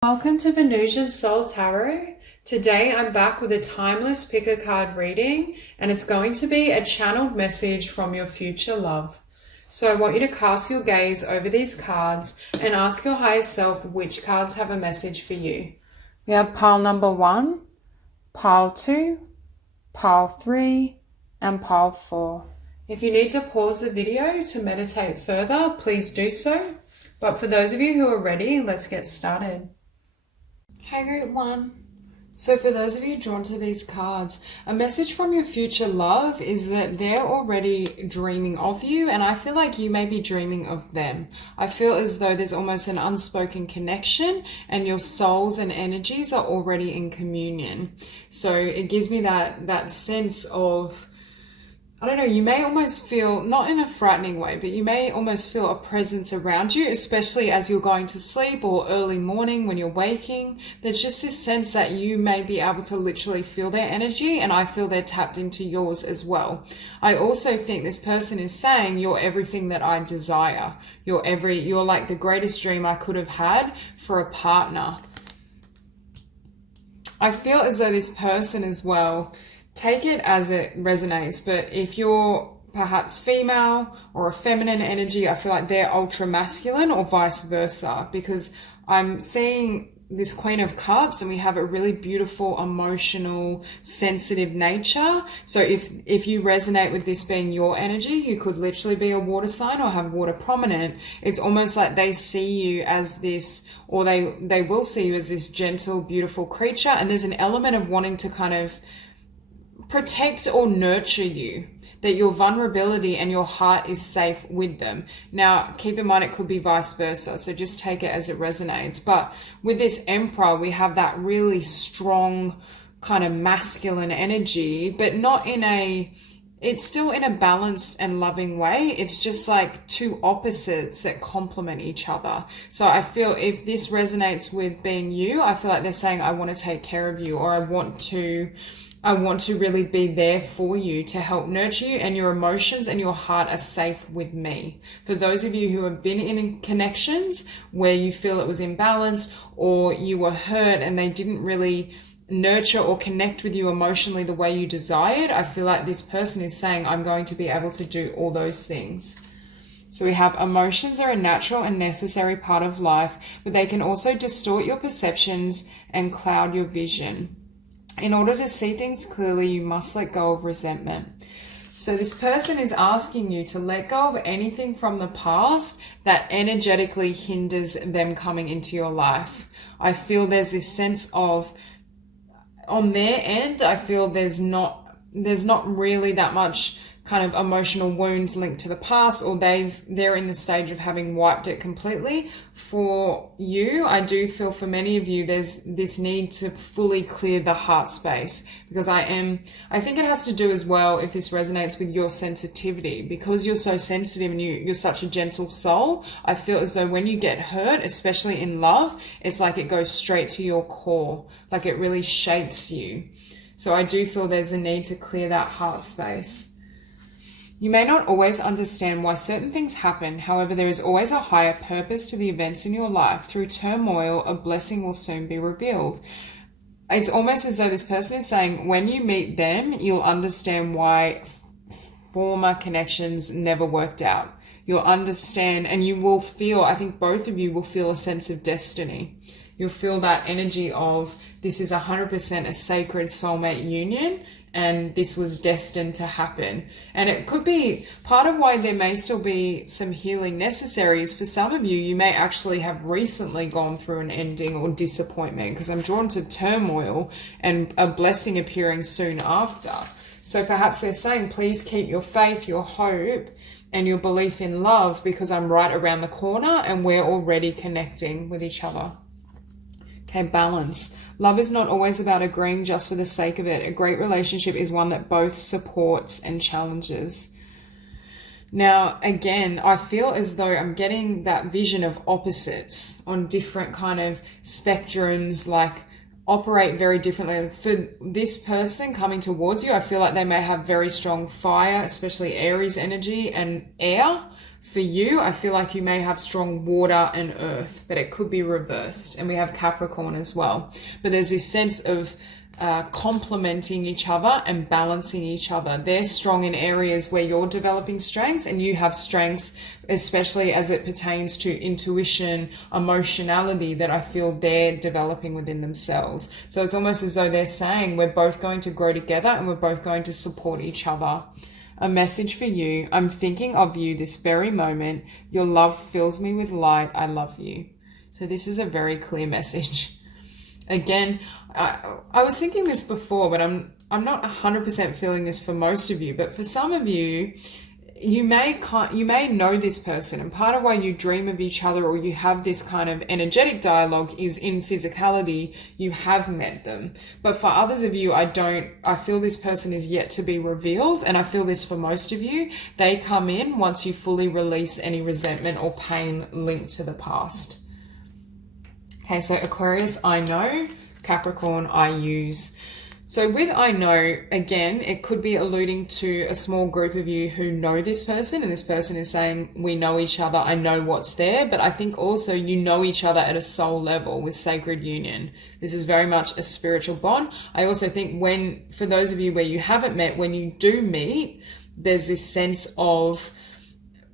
Welcome to Venusian Soul Tarot. Today I'm back with a timeless pick a card reading, and it's going to be a channeled message from your future love. So I want you to cast your gaze over these cards and ask your higher self which cards have a message for you. We have pile number 1, pile 2, pile 3, and pile 4. If you need to pause the video to meditate further, please do so. But for those of you who are ready, let's get started. Hey group 1. So for those of you drawn to these cards, a message from your future love is that they're already dreaming of you, and I feel like you may be dreaming of them. I feel as though there's almost an unspoken connection and your souls and energies are already in communion. So it gives me that sense of, I don't know, you may almost feel, not in a frightening way, but you may almost feel a presence around you, especially as you're going to sleep or early morning when you're waking. There's just this sense that you may be able to literally feel their energy, and I feel they're tapped into yours as well. I also think this person is saying you're everything that I desire. You're like the greatest dream I could have had for a partner. I feel as though this person as well, take it as it resonates, but if you're perhaps female or a feminine energy, I feel like they're ultra masculine or vice versa, because I'm seeing this Queen of Cups and we have a really beautiful, emotional, sensitive nature. So if you resonate with this being your energy, you could literally be a water sign or have water prominent. It's almost like they see you as this, or they will see you as this gentle, beautiful creature, and there's an element of wanting to kind of protect or nurture you, that your vulnerability and your heart is safe with them. Now, keep in mind it could be vice versa, so just take it as it resonates. But with this Emperor, we have that really strong kind of masculine energy, but not in a, it's still in a balanced and loving way. It's just like two opposites that complement each other. So I feel if this resonates with being you, I feel like they're saying, I want to take care of you, or I want to really be there for you to help nurture you, and your emotions and your heart are safe with me. For those of you who have been in connections where you feel it was imbalanced, or you were hurt and they didn't really nurture or connect with you emotionally the way you desired, I feel like this person is saying, I'm going to be able to do all those things. So we have emotions are a natural and necessary part of life, but they can also distort your perceptions and cloud your vision. In order to see things clearly, you must let go of resentment. So this person is asking you to let go of anything from the past that energetically hinders them coming into your life. I feel there's this sense of, on their end, I feel there's not really that much kind of emotional wounds linked to the past, or they're in the stage of having wiped it completely. For you, I do feel for many of you there's this need to fully clear the heart space, because I think it has to do as well, if this resonates with your sensitivity, because you're so sensitive and you're such a gentle soul. I feel as though when you get hurt, especially in love, it's like it goes straight to your core, like it really shakes you. So I do feel there's a need to clear that heart space. You may not always understand why certain things happen. However, there is always a higher purpose to the events in your life. Through turmoil, a blessing will soon be revealed. It's almost as though this person is saying, when you meet them, you'll understand why former connections never worked out. You'll understand, and you will feel, I think both of you will feel a sense of destiny. You'll feel that energy of, this is 100% a sacred soulmate union, and this was destined to happen. And it could be part of why there may still be some healing necessary is, for some of you, you may actually have recently gone through an ending or disappointment, because I'm drawn to turmoil and a blessing appearing soon after. So perhaps they're saying, please keep your faith, your hope, and your belief in love, because I'm right around the corner and we're already connecting with each other. Okay, balance. Love is not always about agreeing just for the sake of it. A great relationship is one that both supports and challenges. Now, again, I feel as though I'm getting that vision of opposites on different kind of spectrums, like operate very differently. For this person coming towards you, I feel like they may have very strong fire, especially Aries energy, and air. For you, I feel like you may have strong water and earth, but it could be reversed. And we have Capricorn as well. But there's this sense of complementing each other and balancing each other. They're strong in areas where you're developing strengths, and you have strengths, especially as it pertains to intuition, emotionality, that I feel they're developing within themselves. So it's almost as though they're saying we're both going to grow together and we're both going to support each other. A message for you. I'm thinking of you this very moment. Your love fills me with light. I love you. So this is a very clear message. Again, I was thinking this before, but I'm not 100% feeling this for most of you. But for some of you, you may know this person, and part of why you dream of each other or you have this kind of energetic dialogue is in physicality. You have met them. But for others of you, I feel this person is yet to be revealed, and I feel this for most of you. They come in once you fully release any resentment or pain linked to the past. Okay, so Aquarius, I know. Capricorn, I use. So with I know, again, it could be alluding to a small group of you who know this person, and this person is saying, we know each other, I know what's there, but I think also you know each other at a soul level with sacred union. This is very much a spiritual bond. I also think for those of you where you haven't met, when you do meet, there's this sense of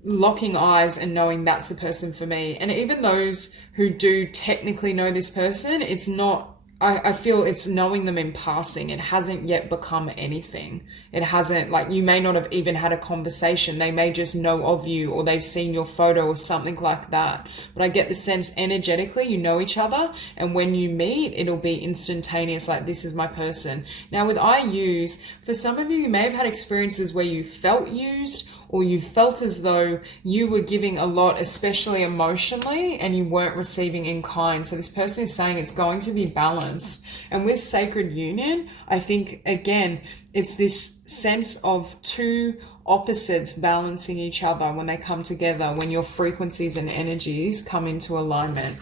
locking eyes and knowing that's the person for me. And even those who do technically know this person, it's not, I feel it's knowing them in passing. It hasn't yet become anything. It hasn't, like, you may not have even had a conversation. They may just know of you, or they've seen your photo or something like that. But I get the sense energetically you know each other, and when you meet, it'll be instantaneous, like, this is my person. Now with I use, for some of you, you may have had experiences where you felt used, or you felt as though you were giving a lot, especially emotionally, and you weren't receiving in kind. So this person is saying it's going to be balanced. And with sacred union, I think, again, it's this sense of two opposites balancing each other when they come together, when your frequencies and energies come into alignment.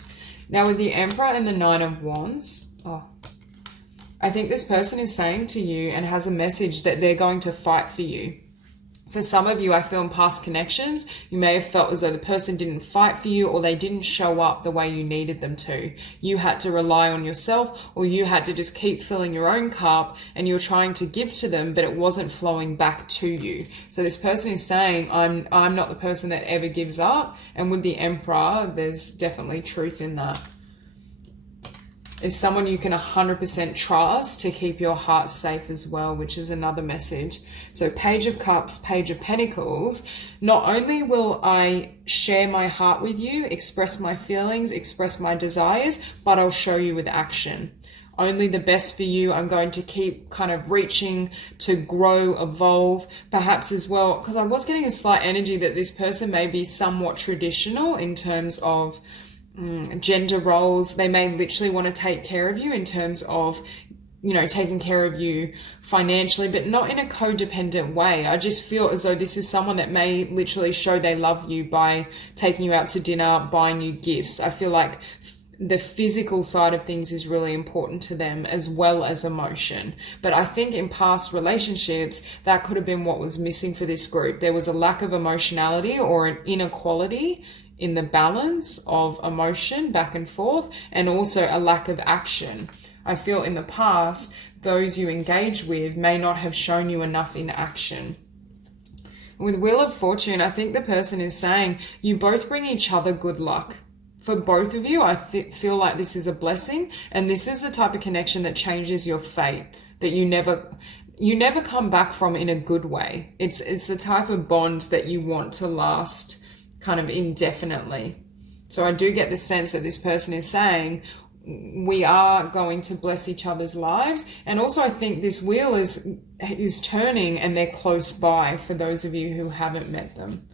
Now with the Emperor and the Nine of Wands, I think this person is saying to you and has a message that they're going to fight for you. For some of you, I feel in past connections, you may have felt as though the person didn't fight for you, or they didn't show up the way you needed them to. You had to rely on yourself, or you had to just keep filling your own cup, and you were trying to give to them, but it wasn't flowing back to you. So this person is saying, I'm not the person that ever gives up. And with the Emperor, there's definitely truth in that. It's someone you can 100% trust to keep your heart safe as well, which is another message. So Page of Cups, Page of Pentacles. Not only will I share my heart with you, express my feelings, express my desires, but I'll show you with action. Only the best for you. I'm going to keep kind of reaching to grow, evolve, perhaps as well, because I was getting a slight energy that this person may be somewhat traditional in terms of gender roles. They may literally want to take care of you in terms of, you know, taking care of you financially, but not in a codependent way. I just feel as though this is someone that may literally show they love you by taking you out to dinner, buying you gifts. I feel like the physical side of things is really important to them, as well as emotion. But I think in past relationships, that could have been what was missing for this group. There was a lack of emotionality or an inequality in the balance of emotion back and forth, and also a lack of action. I feel in the past, those you engage with may not have shown you enough in action. With Wheel of Fortune, I think the person is saying you both bring each other good luck. For both of you, I feel like this is a blessing, and this is the type of connection that changes your fate, that you never come back from in a good way. It's the type of bond that you want to last kind of indefinitely. So I do get the sense that this person is saying we are going to bless each other's lives. And also I think this wheel is turning, and they're close by for those of you who haven't met them.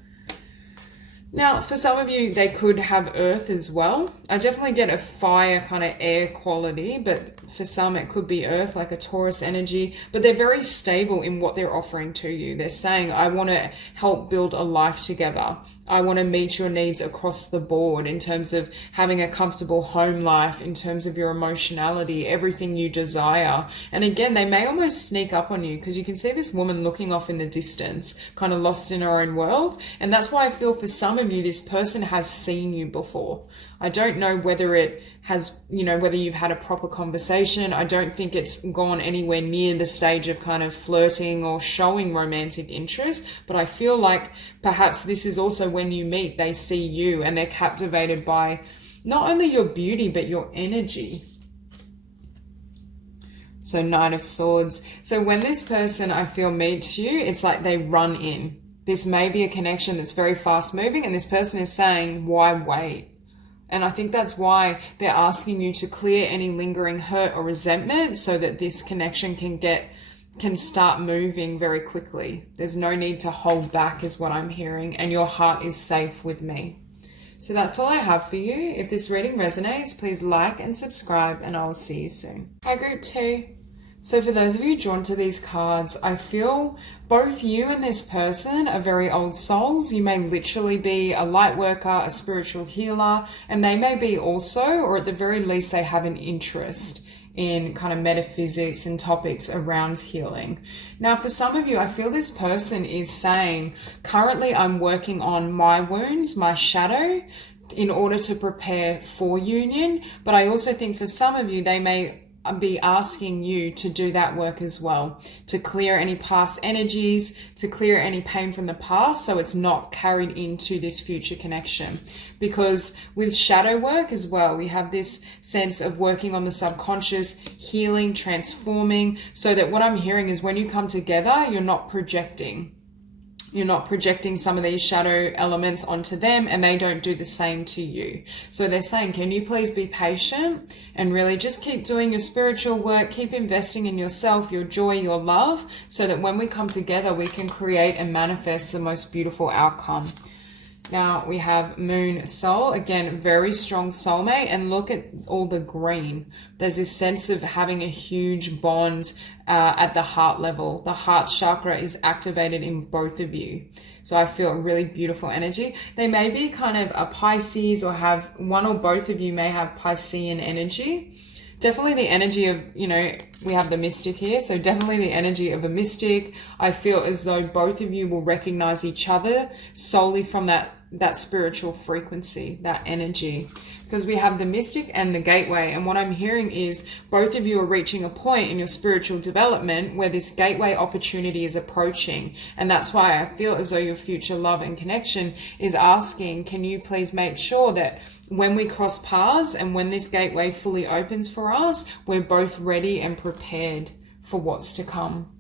Now, for some of you, they could have earth as well. I definitely get a fire kind of air quality, but for some it could be earth, like a Taurus energy, but they're very stable in what they're offering to you. They're saying, I want to help build a life together. I want to meet your needs across the board in terms of having a comfortable home life, in terms of your emotionality, everything you desire. And again, they may almost sneak up on you because you can see this woman looking off in the distance, kind of lost in her own world. And that's why I feel for some of you, this person has seen you before. I don't know whether it has, whether you've had a proper conversation. I don't think it's gone anywhere near the stage of kind of flirting or showing romantic interest, but I feel like perhaps this is also when you meet, they see you and they're captivated by not only your beauty, but your energy. So Knight of Swords. So when this person, I feel, meets you, it's like they run in. This may be a connection that's very fast moving, and this person is saying, why wait? And I think that's why they're asking you to clear any lingering hurt or resentment so that this connection can start moving very quickly. There's no need to hold back is what I'm hearing, and your heart is safe with me. So that's all I have for you. If this reading resonates, please like and subscribe, and I will see you soon. Hi, Group 2. So for those of you drawn to these cards, I feel both you and this person are very old souls. You may literally be a light worker, a spiritual healer, and they may be also, or at the very least, they have an interest in kind of metaphysics and topics around healing. Now, for some of you, I feel this person is saying, currently I'm working on my wounds, my shadow, in order to prepare for union. But I also think for some of you, they may be asking you to do that work as well, to clear any past energies, to clear any pain from the past so it's not carried into this future connection. Because with shadow work as well, we have this sense of working on the subconscious, healing, transforming, so that what I'm hearing is when you come together, you're not projecting. You're not projecting some of these shadow elements onto them, and they don't do the same to you. So they're saying, can you please be patient and really just keep doing your spiritual work, keep investing in yourself, your joy, your love, so that when we come together, we can create and manifest the most beautiful outcome. Now we have Moon Soul, again, very strong soulmate, and look at all the green. There's this sense of having a huge bond at the heart level. The heart chakra is activated in both of you. So I feel a really beautiful energy. They may be kind of a Pisces, or have one or both of you may have Piscean energy. Definitely the energy of, we have the mystic here. So definitely the energy of a mystic. I feel as though both of you will recognize each other solely from that spiritual frequency, that energy. Because we have the mystic and the gateway. And what I'm hearing is both of you are reaching a point in your spiritual development where this gateway opportunity is approaching. And that's why I feel as though your future love and connection is asking, can you please make sure that when we cross paths and when this gateway fully opens for us, we're both ready and prepared for what's to come.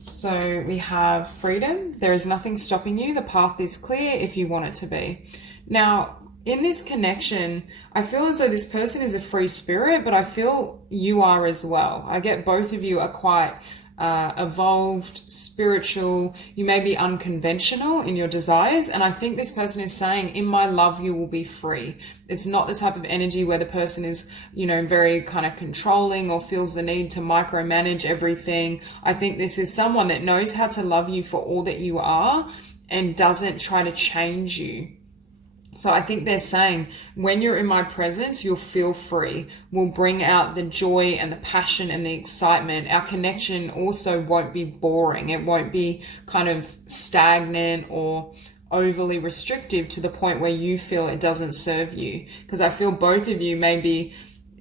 So we have freedom. There is nothing stopping you. The path is clear if you want it to be. Now, in this connection, I feel as though this person is a free spirit, but I feel you are as well. I get both of you are quite evolved, spiritual. You may be unconventional in your desires. And I think this person is saying, in my love, you will be free. It's not the type of energy where the person is, very kind of controlling or feels the need to micromanage everything. I think this is someone that knows how to love you for all that you are and doesn't try to change you. So I think they're saying, when you're in my presence, you'll feel free. We'll bring out the joy and the passion and the excitement. Our connection also won't be boring. It won't be kind of stagnant or overly restrictive to the point where you feel it doesn't serve you. Because I feel both of you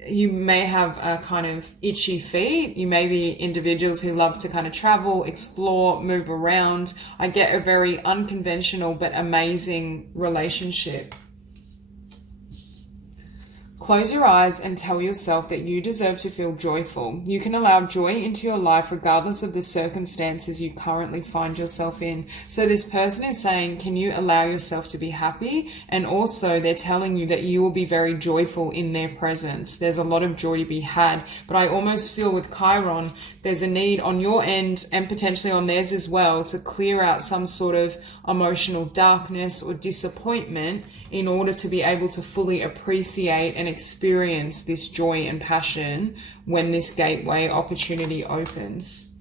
you may have a kind of itchy feet. You may be individuals who love to kind of travel, explore, move around. I get a very unconventional but amazing relationship. Close your eyes and tell yourself that you deserve to feel joyful. You can allow joy into your life regardless of the circumstances you currently find yourself in. So this person is saying, can you allow yourself to be happy? And also they're telling you that you will be very joyful in their presence. There's a lot of joy to be had. But I almost feel with Chiron, there's a need on your end and potentially on theirs as well to clear out some sort of emotional darkness or disappointment in order to be able to fully appreciate and experience this joy and passion when this gateway opportunity opens.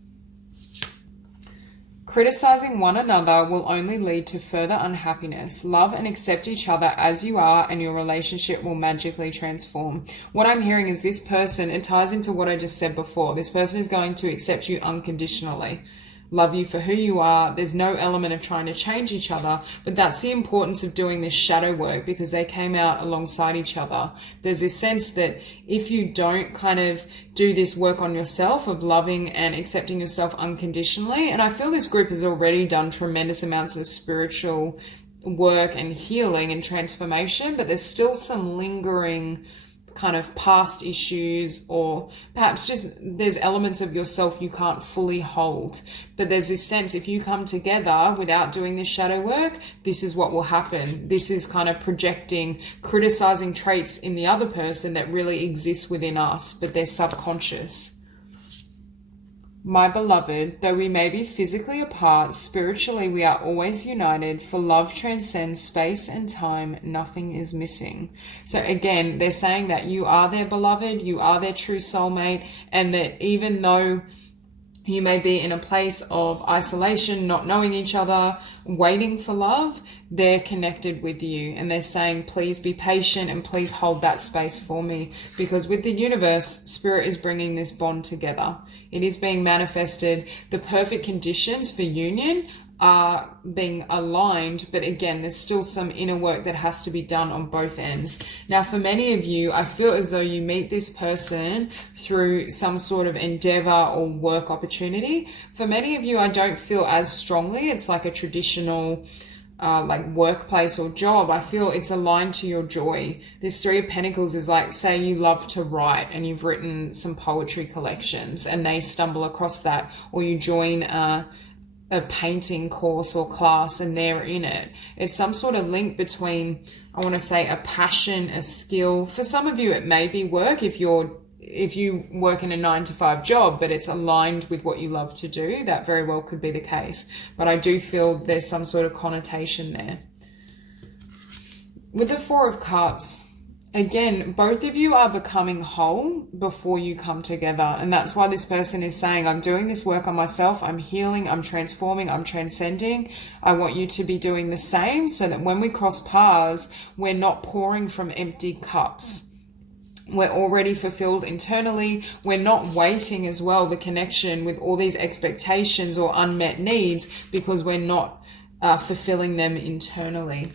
Criticizing one another will only lead to further unhappiness. Love and accept each other as you are, and your relationship will magically transform. What I'm hearing is this person, it ties into what I just said before. This person is going to accept you unconditionally, love you for who you are. There's no element of trying to change each other, but that's the importance of doing this shadow work, because they came out alongside each other. There's this sense that if you don't kind of do this work on yourself of loving and accepting yourself unconditionally, and I feel this group has already done tremendous amounts of spiritual work and healing and transformation, but there's still some lingering kind of past issues, or perhaps just there's elements of yourself you can't fully hold. But there's this sense, if you come together without doing this shadow work, this is what will happen. This is kind of projecting, criticizing traits in the other person that really exist within us, but they're subconscious. My beloved, though we may be physically apart, spiritually we are always united, for love transcends space and time, nothing is missing. So again, they're saying that you are their beloved, you are their true soulmate, and that even though you may be in a place of isolation, not knowing each other, waiting for love, they're connected with you. And they're saying, please be patient and please hold that space for me. Because with the universe, spirit is bringing this bond together. It is being manifested. The perfect conditions for union are being aligned, but again, there's still some inner work that has to be done on both ends. Now, for many of you, I feel as though you meet this person through some sort of endeavor or work opportunity. For many of you, I don't feel as strongly. It's like a traditional like workplace or job. I feel it's aligned to your joy. This Three of Pentacles is like, say you love to write and you've written some poetry collections and they stumble across that, or you join a painting course or class and they're in it. It's some sort of link between, I want to say, a passion, a skill. For some of you, it may be work if you work in a 9-to-5 job, but it's aligned with what you love to do. That very well could be the case. But I do feel there's some sort of connotation there. With the Four of Cups, again, both of you are becoming whole before you come together. And that's why this person is saying, I'm doing this work on myself. I'm healing, I'm transforming, I'm transcending. I want you to be doing the same, so that when we cross paths, we're not pouring from empty cups. We're already fulfilled internally. We're not waiting as well, the connection with all these expectations or unmet needs, because we're not fulfilling them internally.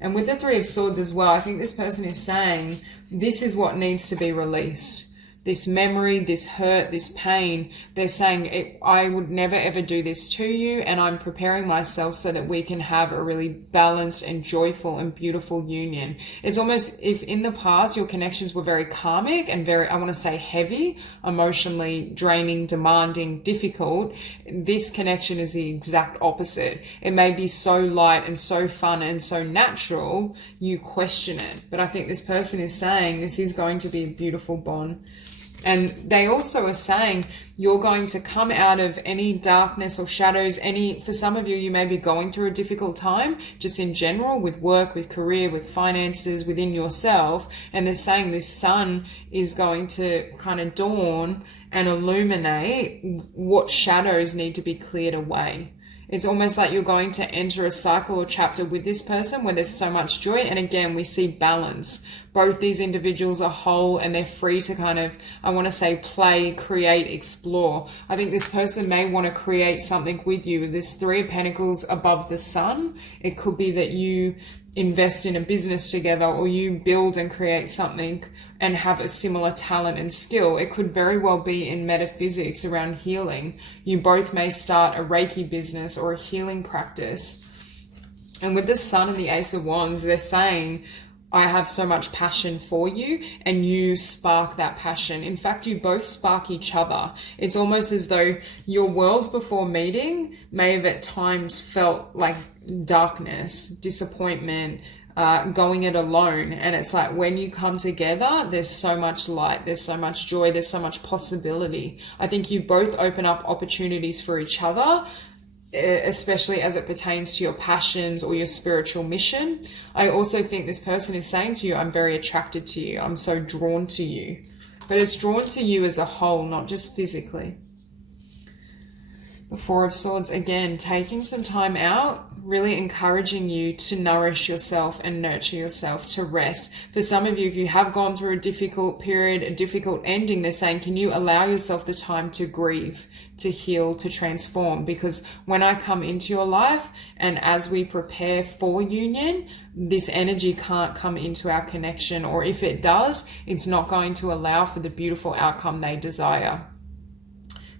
And with the Three of Swords as well, I think this person is saying this is what needs to be released. This memory, this hurt, this pain, they're saying, I would never ever do this to you, and I'm preparing myself so that we can have a really balanced and joyful and beautiful union. It's almost if in the past your connections were very karmic and very, I want to say, heavy, emotionally draining, demanding, difficult, this connection is the exact opposite. It may be so light and so fun and so natural, you question it. But I think this person is saying this is going to be a beautiful bond. And they also are saying you're going to come out of any darkness or shadows. For some of you, you may be going through a difficult time, just in general, with work, with career, with finances, within yourself. And they're saying this sun is going to kind of dawn and illuminate what shadows need to be cleared away. It's almost like you're going to enter a cycle or chapter with this person where there's so much joy. And again, we see balance. Both these individuals are whole and they're free to kind of, I want to say, play, create, explore. I think this person may want to create something with you. With this Three of Pentacles above the sun, it could be that you invest in a business together, or you build and create something and have a similar talent and skill. It could very well be in metaphysics around healing. You both may start a Reiki business or a healing practice. And with the Sun and the Ace of Wands, they're saying, I have so much passion for you, and you spark that passion. In fact, you both spark each other. It's almost as though your world before meeting may have at times felt like darkness, disappointment, going it alone. And it's like when you come together, there's so much light, there's so much joy, there's so much possibility. I think you both open up opportunities for each other, especially as it pertains to your passions or your spiritual mission. I also think this person is saying to you, I'm very attracted to you. I'm so drawn to you. But it's drawn to you as a whole, not just physically. The Four of Swords, again, taking some time out, really encouraging you to nourish yourself and nurture yourself, to rest. For some of you, if you have gone through a difficult period, a difficult ending, they're saying, can you allow yourself the time to grieve, to heal, to transform? Because when I come into your life and as we prepare for union, this energy can't come into our connection, or if it does, it's not going to allow for the beautiful outcome they desire.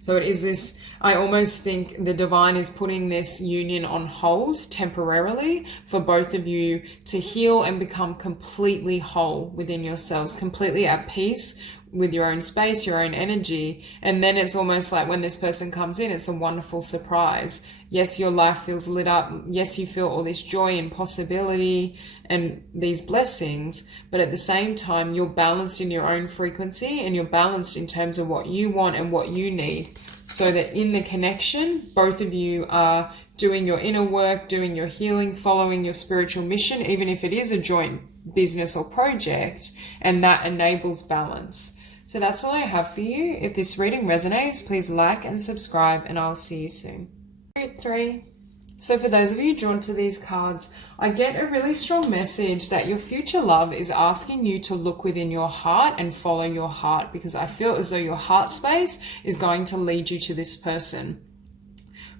So it is this, I almost think the divine is putting this union on hold temporarily for both of you to heal and become completely whole within yourselves, completely at peace with your own space, your own energy. And then it's almost like when this person comes in, it's a wonderful surprise. Yes, your life feels lit up. Yes, you feel all this joy and possibility and these blessings, but at the same time, you're balanced in your own frequency and you're balanced in terms of what you want and what you need. So that in the connection, both of you are doing your inner work, doing your healing, following your spiritual mission, even if it is a joint business or project, and that enables balance. So that's all I have for you. If this reading resonates, please like and subscribe, and I'll see you soon. 3. So for those of you drawn to these cards, I get a really strong message that your future love is asking you to look within your heart and follow your heart, because I feel as though your heart space is going to lead you to this person.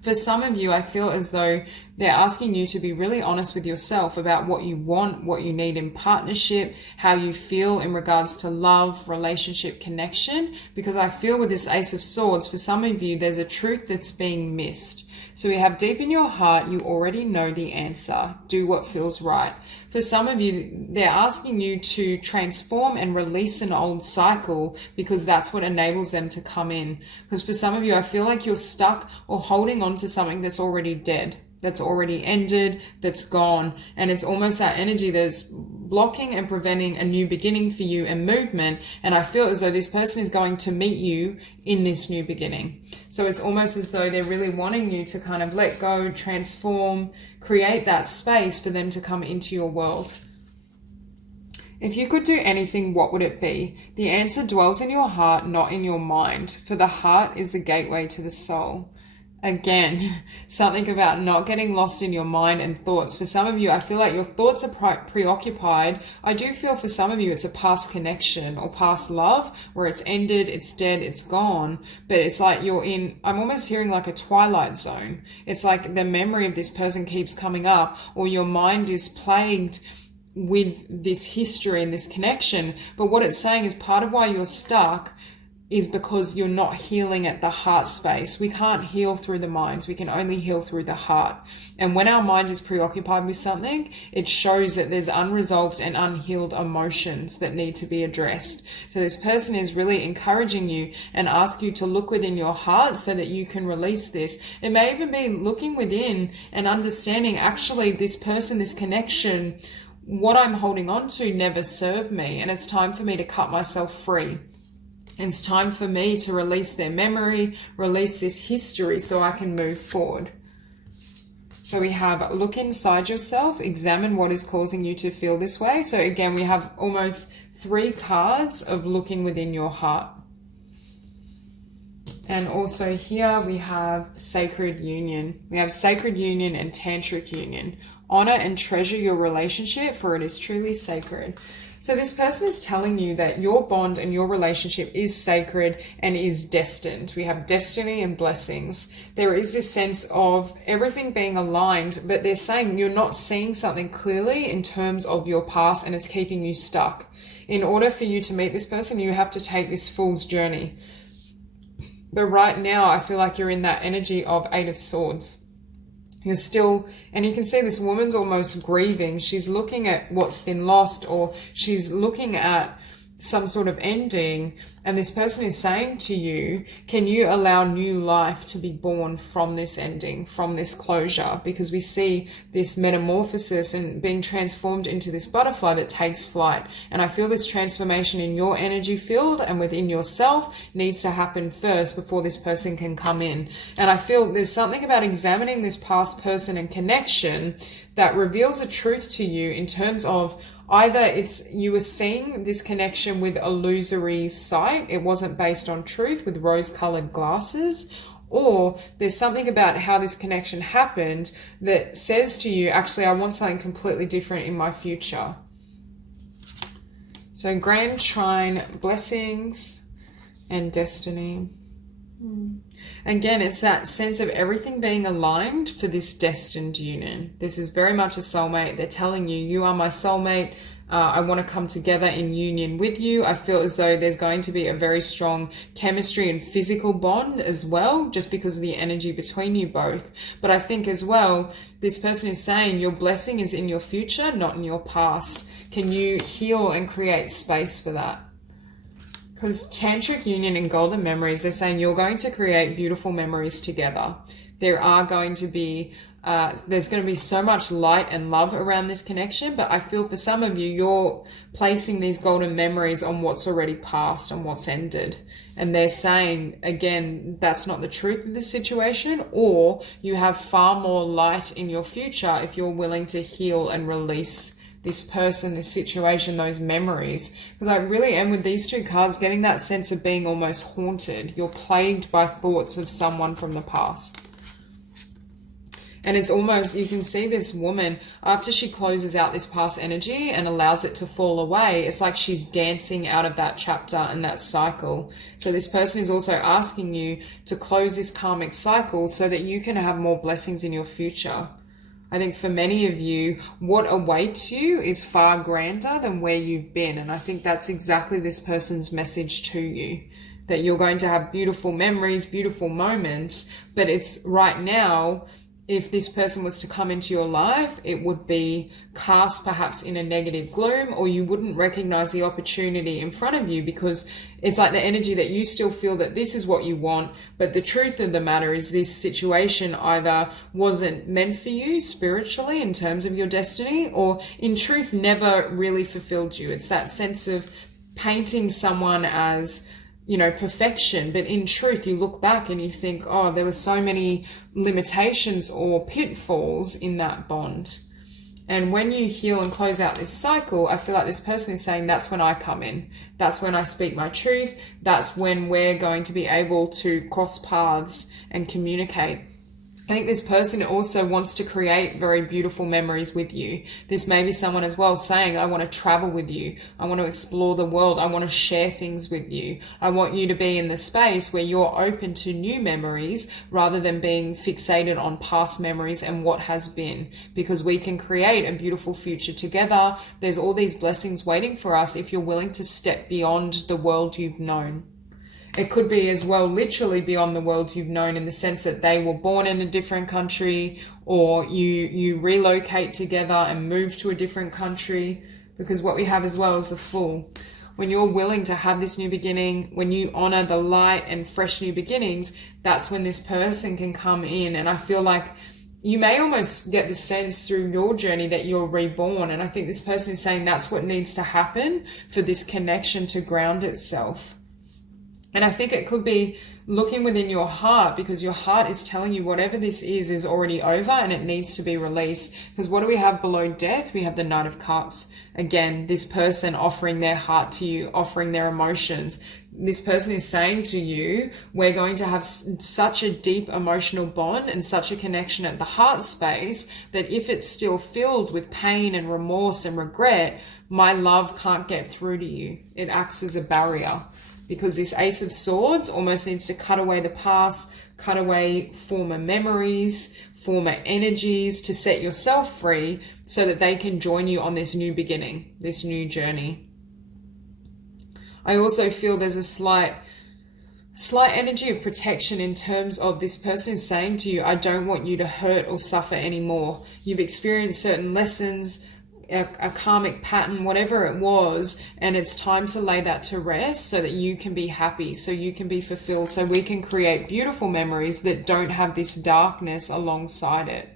For some of you, I feel as though they're asking you to be really honest with yourself about what you want, what you need in partnership, how you feel in regards to love, relationship, connection, because I feel with this Ace of Swords, for some of you, there's a truth that's being missed. So we have deep in your heart, you already know the answer. Do what feels right. For some of you, they're asking you to transform and release an old cycle, because that's what enables them to come in. Because for some of you, I feel like you're stuck or holding on to something that's already dead, that's already ended, that's gone. And it's almost that energy that's blocking and preventing a new beginning for you and movement. And I feel as though this person is going to meet you in this new beginning. So it's almost as though they're really wanting you to kind of let go, transform, create that space for them to come into your world. If you could do anything, what would it be? The answer dwells in your heart, not in your mind, for the heart is the gateway to the soul. Again, something about not getting lost in your mind and thoughts. For some of you, I feel like your thoughts are preoccupied. I do feel for some of you, it's a past connection or past love where it's ended, it's dead, it's gone. But it's like you're in, I'm almost hearing like a twilight zone. It's like the memory of this person keeps coming up, or your mind is plagued with this history and this connection. But what it's saying is part of why you're stuck is because you're not healing at the heart space. We can't heal through the mind. We can only heal through the heart. And when our mind is preoccupied with something, it shows that there's unresolved and unhealed emotions that need to be addressed. So this person is really encouraging you and ask you to look within your heart so that you can release this. It may even be looking within and understanding, actually, this person, this connection, what I'm holding on to never served me, and it's time for me to cut myself free. It's time for me to release their memory, release this history so I can move forward. So we have look inside yourself, examine what is causing you to feel this way. So again, we have almost 3 cards of looking within your heart. And also here we have sacred union. We have sacred union and tantric union. Honor and treasure your relationship, for it is truly sacred. So this person is telling you that your bond and your relationship is sacred and is destined. We have destiny and blessings. There is this sense of everything being aligned, but they're saying you're not seeing something clearly in terms of your past, and it's keeping you stuck. In order for you to meet this person, you have to take this fool's journey. But right now, I feel like you're in that energy of 8 of Swords. You're still, and you can see this woman's almost grieving. She's looking at what's been lost, or she's looking at some sort of ending, and this person is saying to you, can you allow new life to be born from this ending, from this closure? Because we see this metamorphosis and being transformed into this butterfly that takes flight. And I feel this transformation in your energy field and within yourself needs to happen first before this person can come in. And I feel there's something about examining this past person and connection that reveals a truth to you in terms of either it's you were seeing this connection with illusory sight, it wasn't based on truth with rose-colored glasses, Or there's something about how this connection happened that says to you, actually, I want something completely different in my future. So Grand Trine, blessings and destiny. Again, it's that sense of everything being aligned for this destined union. This is very much a soulmate. They're telling you, you are my soulmate. I want to come together in union with you. I feel as though there's going to be a very strong chemistry and physical bond as well, just because of the energy between you both. But I think as well, this person is saying your blessing is in your future, not in your past. Can you heal and create space for that? Because Tantric Union and Golden Memories, they're saying you're going to create beautiful memories together. There are going to be there's going to be so much light and love around this connection, but I feel for some of you, you're placing these golden memories on what's already passed and what's ended. And they're saying, again, that's not the truth of this situation, or you have far more light in your future if you're willing to heal and release this person, this situation, those memories. Because I really am, with these two cards, getting that sense of being almost haunted. You're plagued by thoughts of someone from the past. And it's almost, you can see this woman, after she closes out this past energy and allows it to fall away, it's like she's dancing out of that chapter and that cycle. So this person is also asking you to close this karmic cycle so that you can have more blessings in your future. I think for many of you, what awaits you is far grander than where you've been. And I think that's exactly this person's message to you. That you're going to have beautiful memories, beautiful moments, but it's right now, if this person was to come into your life, it would be cast perhaps in a negative gloom, or you wouldn't recognize the opportunity in front of you, because it's like the energy that you still feel that this is what you want. But the truth of the matter is this situation either wasn't meant for you spiritually in terms of your destiny, or in truth never really fulfilled you. It's that sense of painting someone as, you know, perfection, but in truth you look back and you think, oh, there were so many limitations or pitfalls in that bond. And when you heal and close out this cycle, I feel like this person is saying, that's when I come in. That's when I speak my truth. That's when we're going to be able to cross paths and communicate. I think this person also wants to create very beautiful memories with you. This may be someone as well saying, I want to travel with you. I want to explore the world. I want to share things with you. I want you to be in the space where you're open to new memories rather than being fixated on past memories and what has been, because we can create a beautiful future together. There's all these blessings waiting for us if you're willing to step beyond the world you've known. It could be as well literally beyond the world you've known, in the sense that they were born in a different country, or you relocate together and move to a different country, because what we have as well is the Fool. When you're willing to have this new beginning, when you honor the light and fresh new beginnings, that's when this person can come in. And I feel like you may almost get the sense through your journey that you're reborn. And I think this person is saying that's what needs to happen for this connection to ground itself. And I think it could be looking within your heart, because your heart is telling you whatever this is already over and it needs to be released. Because what do we have below death? We have the Knight of Cups. Again, this person offering their heart to you, offering their emotions. This person is saying to you, we're going to have such a deep emotional bond and such a connection at the heart space that if it's still filled with pain and remorse and regret, my love can't get through to you. It acts as a barrier. Because this Ace of Swords almost needs to cut away the past, cut away former memories, former energies, to set yourself free so that they can join you on this new beginning, this new journey. I also feel there's a slight energy of protection in terms of this person is saying to you, I don't want you to hurt or suffer anymore. You've experienced certain lessons, a karmic pattern, whatever it was, and it's time to lay that to rest so that you can be happy, so you can be fulfilled, so we can create beautiful memories that don't have this darkness alongside it.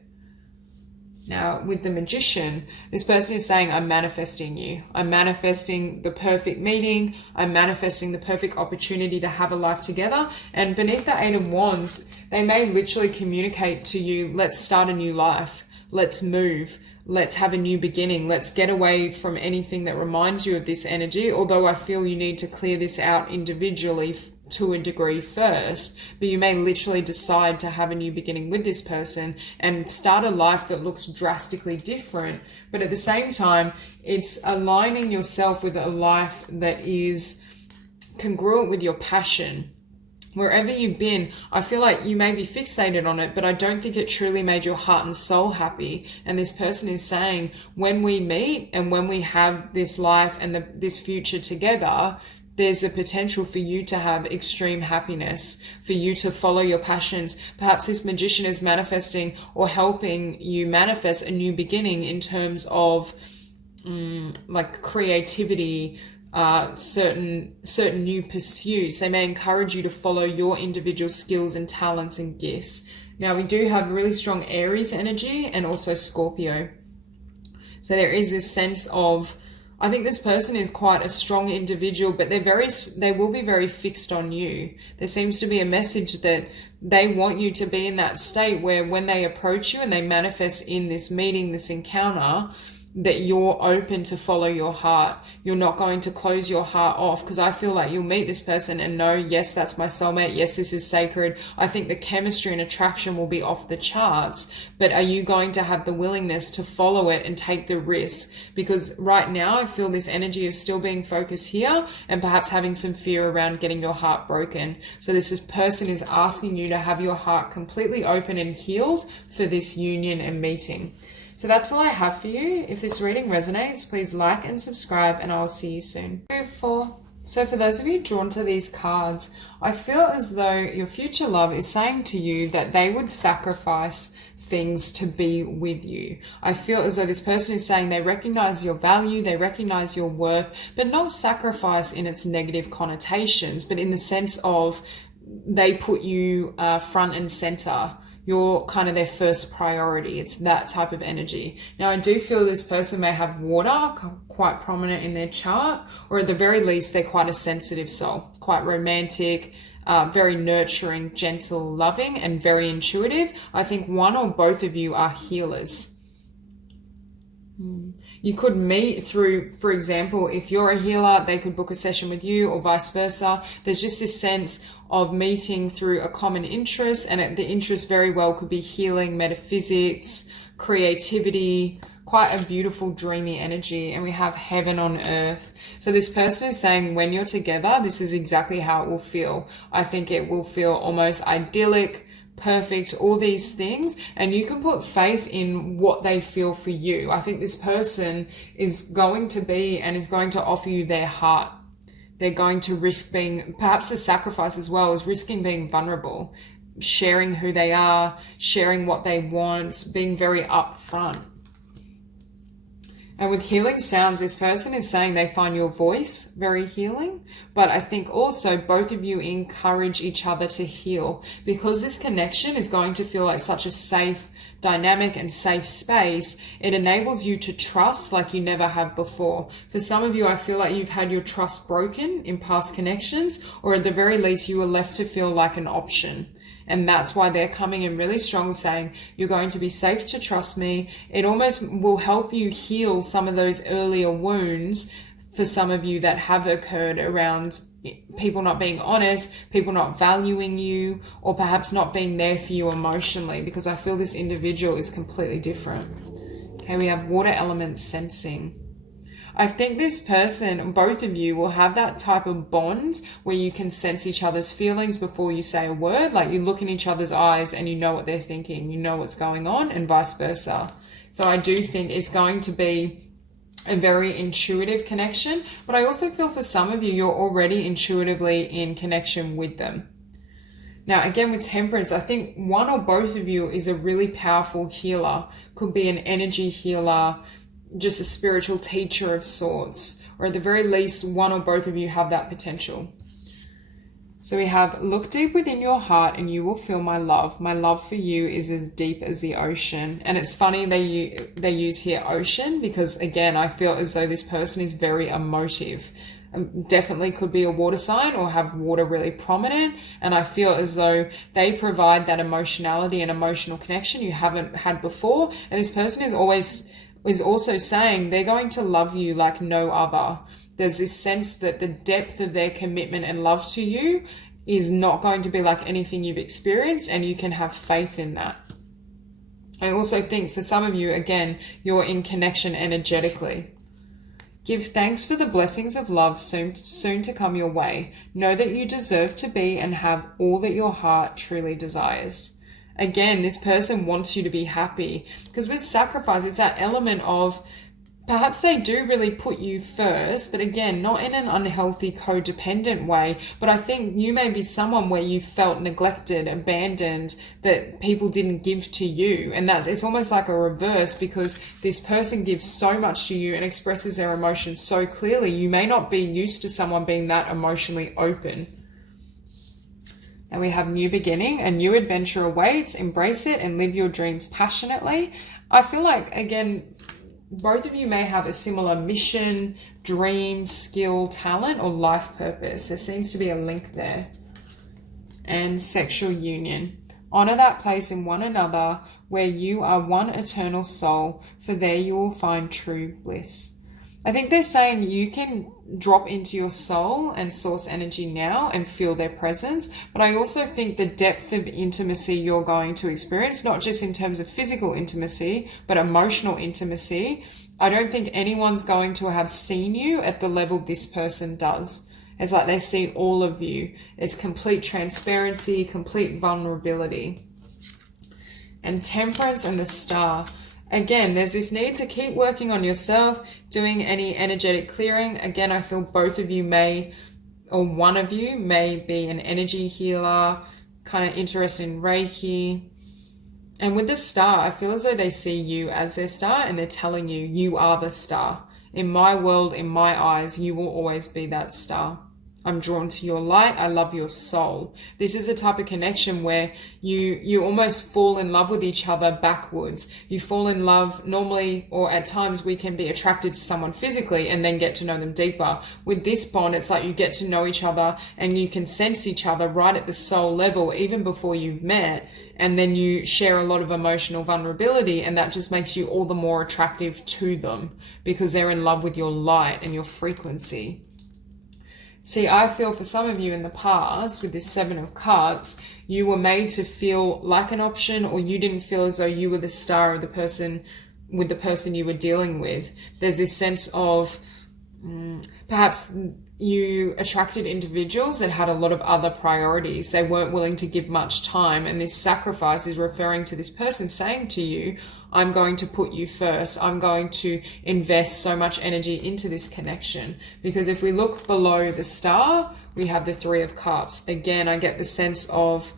Now, with the Magician, this person is saying, I'm manifesting you. I'm manifesting the perfect meeting. I'm manifesting the perfect opportunity to have a life together. And beneath the Eight of Wands, they may literally communicate to you, let's start a new life. Let's move. Let's have a new beginning. Let's get away from anything that reminds you of this energy. Although I feel you need to clear this out individually to a degree first, but you may literally decide to have a new beginning with this person and start a life that looks drastically different. But at the same time, it's aligning yourself with a life that is congruent with your passion. Wherever you've been, I feel like you may be fixated on it, but I don't think it truly made your heart and soul happy. And this person is saying, when we meet and when we have this life and this future together, there's a potential for you to have extreme happiness, for you to follow your passions. Perhaps this magician is manifesting or helping you manifest a new beginning in terms of like creativity, certain new pursuits. They may encourage you to follow your individual skills and talents and gifts. Now, we do have really strong Aries energy and also Scorpio. So there is this sense of, I think this person is quite a strong individual, but they will be very fixed on you. There seems to be a message that they want you to be in that state where when they approach you and they manifest in this meeting, this encounter, that you're open to follow your heart. You're not going to close your heart off, because I feel like you'll meet this person and know, yes, that's my soulmate. Yes, this is sacred. I think the chemistry and attraction will be off the charts, but are you going to have the willingness to follow it and take the risk? Because right now I feel this energy is still being focused here and perhaps having some fear around getting your heart broken. So this person is asking you to have your heart completely open and healed for this union and meeting. So that's all I have for you. If this reading resonates, please like and subscribe, and I'll see you soon. So for those of you drawn to these cards, I feel as though your future love is saying to you that they would sacrifice things to be with you. I feel as though this person is saying they recognize your value, they recognize your worth, but not sacrifice in its negative connotations, but in the sense of they put you front and center. You're kind of their first priority. It's that type of energy. Now, I do feel this person may have water quite prominent in their chart, or at the very least, they're quite a sensitive soul, quite romantic, very nurturing, gentle, loving, and very intuitive. I think one or both of you are healers. You could meet through, for example, if you're a healer, they could book a session with you, or vice versa. There's just this sense of meeting through a common interest, and the interest very well could be healing, metaphysics, creativity, quite a beautiful, dreamy energy. And we have heaven on earth. So this person is saying when you're together, this is exactly how it will feel. I think it will feel almost idyllic, perfect, all these things, and you can put faith in what they feel for you. I think this person is going to be and is going to offer you their heart. They're going to risk being, perhaps the sacrifice as well is risking being vulnerable, sharing who they are, sharing what they want, being very upfront. And with healing sounds, this person is saying they find your voice very healing, but I think also both of you encourage each other to heal, because this connection is going to feel like such a safe, dynamic and safe space. It enables you to trust like you never have before. For some of you, I feel like you've had your trust broken in past connections, or at the very least you were left to feel like an option. And that's why they're coming in really strong, saying you're going to be safe to trust me. It almost will help you heal some of those earlier wounds for some of you that have occurred around people not being honest, people not valuing you, or perhaps not being there for you emotionally, because I feel this individual is completely different. Okay, we have water element sensing. I think this person, both of you, will have that type of bond where you can sense each other's feelings before you say a word. Like you look in each other's eyes and you know what they're thinking, you know what's going on, and vice versa. So I do think it's going to be a very intuitive connection, but I also feel for some of you, you're already intuitively in connection with them. Now, again, with temperance, I think one or both of you is a really powerful healer. Could be an energy healer, just a spiritual teacher of sorts, or at the very least, one or both of you have that potential. So we have, look deep within your heart and you will feel my love. My love for you is as deep as the ocean. And it's funny they use here ocean, because again, I feel as though this person is very emotive. Definitely could be a water sign or have water really prominent. And I feel as though they provide that emotionality and emotional connection you haven't had before. And this person is also saying they're going to love you like no other. There's this sense that the depth of their commitment and love to you is not going to be like anything you've experienced, and you can have faith in that. I also think for some of you, again, you're in connection energetically. Give thanks for the blessings of love soon to come your way. Know that you deserve to be and have all that your heart truly desires. Again, this person wants you to be happy, because with sacrifice, it's that element of perhaps they do really put you first, but again, not in an unhealthy, codependent way. But I think you may be someone where you felt neglected, abandoned, that people didn't give to you. And it's almost like a reverse, because this person gives so much to you and expresses their emotions so clearly. You may not be used to someone being that emotionally open. And we have new beginning, a new adventure awaits. Embrace it and live your dreams passionately. I feel like, again, both of you may have a similar mission, dream, skill, talent, or life purpose. There seems to be a link there. And sexual union. Honor that place in one another where you are one eternal soul, for there you will find true bliss. I think they're saying you can drop into your soul and source energy now and feel their presence. But I also think the depth of intimacy you're going to experience, not just in terms of physical intimacy, but emotional intimacy. I don't think anyone's going to have seen you at the level this person does. It's like they've seen all of you. It's complete transparency, complete vulnerability. And Temperance and the Star. Again, there's this need to keep working on yourself, doing any energetic clearing. Again, I feel both of you may, or one of you may be an energy healer, kind of interested in Reiki. And with the Star, I feel as though they see you as their star, and they're telling you, you are the star. In my world, in my eyes, you will always be that star. I'm drawn to your light. I love your soul. This is a type of connection where you almost fall in love with each other backwards. You fall in love normally, or at times we can be attracted to someone physically and then get to know them deeper. With this bond, it's like you get to know each other and you can sense each other right at the soul level, even before you've met. And then you share a lot of emotional vulnerability, and that just makes you all the more attractive to them because they're in love with your light and your frequency. See, I feel for some of you in the past with this Seven of Cups, you were made to feel like an option, or you didn't feel as though you were the star of the person with the person you were dealing with. There's this sense of perhaps you attracted individuals that had a lot of other priorities. They weren't willing to give much time. And this sacrifice is referring to this person saying to you, I'm going to put you first. I'm going to invest so much energy into this connection. Because if we look below the star, we have the Three of Cups. Again, I get the sense of,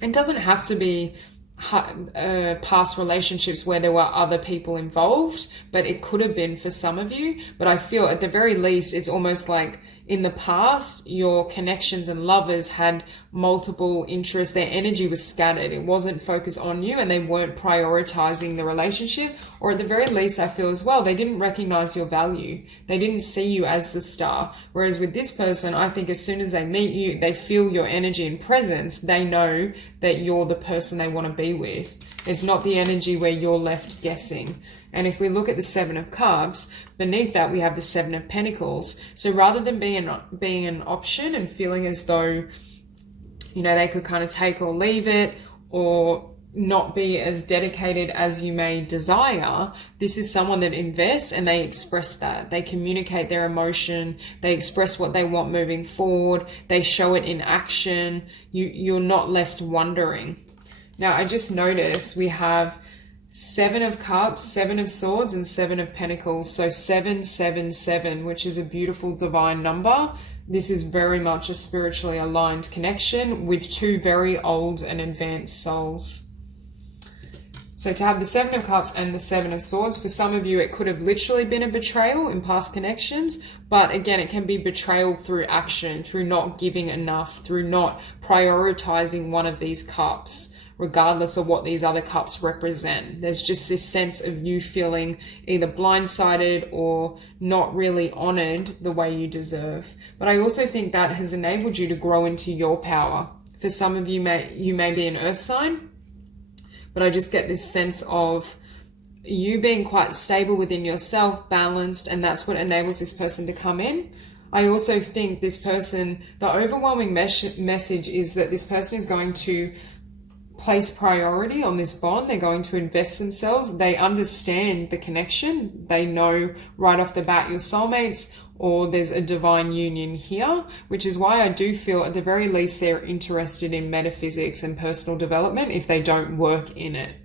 it doesn't have to be past relationships where there were other people involved, but it could have been for some of you. But I feel at the very least, it's almost like in the past, your connections and lovers had multiple interests. Their energy was scattered. It wasn't focused on you, and they weren't prioritizing the relationship. Or at the very least, I feel as well, they didn't recognize your value. They didn't see you as the star. Whereas with this person, I think as soon as they meet you, they feel your energy and presence. They know that you're the person they want to be with. It's not the energy where you're left guessing. And if we look at the Seven of Cups, beneath that we have the Seven of Pentacles. So rather than being an option and feeling as though, you know, they could kind of take or leave it, or not be as dedicated as you may desire, this is someone that invests and they express that. They communicate their emotion. They express what they want moving forward. They show it in action. You're not left wondering. Now, I just noticed we have Seven of Cups, Seven of Swords, and Seven of Pentacles. So 777, which is a beautiful divine number. This is very much a spiritually aligned connection with two very old and advanced souls. So to have the Seven of Cups and the Seven of Swords, for some of you, it could have literally been a betrayal in past connections. But again, it can be betrayal through action, through not giving enough, through not prioritizing one of these cups, regardless of what these other cups represent. There's just this sense of you feeling either blindsided or not really honored the way you deserve. But I also think that has enabled you to grow into your power. For some of you, you may be an earth sign, but I just get this sense of you being quite stable within yourself, balanced, and that's what enables this person to come in. I also think this person, the overwhelming message is that this person is going to place priority on this bond. They're going to invest themselves. They understand the connection. They know right off the bat you're soulmates, or there's a divine union here, which is why I do feel at the very least they're interested in metaphysics and personal development if they don't work in it.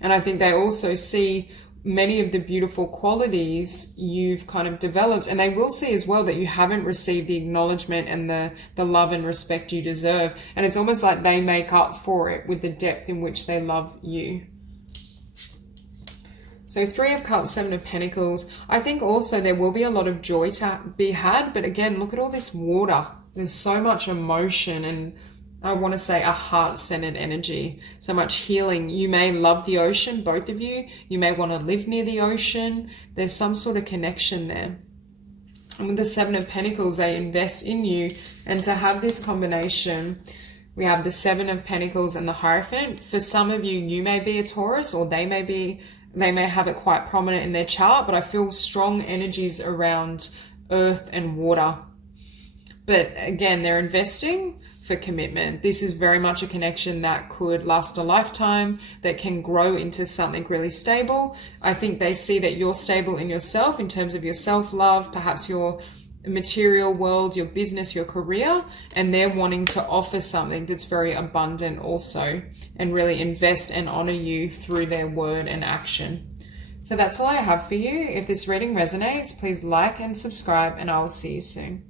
And I think they also see many of the beautiful qualities you've kind of developed, and they will see as well that you haven't received the acknowledgement and the love and respect you deserve. And it's almost like they make up for it with the depth in which they love you. So 3 of Cups, 7 of Pentacles. I think also there will be a lot of joy to be had, but again, look at all this water. There's so much emotion and I want to say a heart-centered energy, so much healing. You may love the ocean, both of you. You may want to live near the ocean. There's some sort of connection there. And with the 7 of Pentacles, they invest in you. And to have this combination, we have the 7 of Pentacles and the Hierophant. For some of you, you may be a Taurus, or they may have it quite prominent in their chart, but I feel strong energies around earth and water. But again, they're investing for commitment. This is very much a connection that could last a lifetime, that can grow into something really stable. I think they see that you're stable in yourself in terms of your self-love, perhaps your material world, your business, your career, and they're wanting to offer something that's very abundant also, and really invest and honor you through their word and action. So that's all I have for you. If this reading resonates, please like and subscribe, and I will see you soon.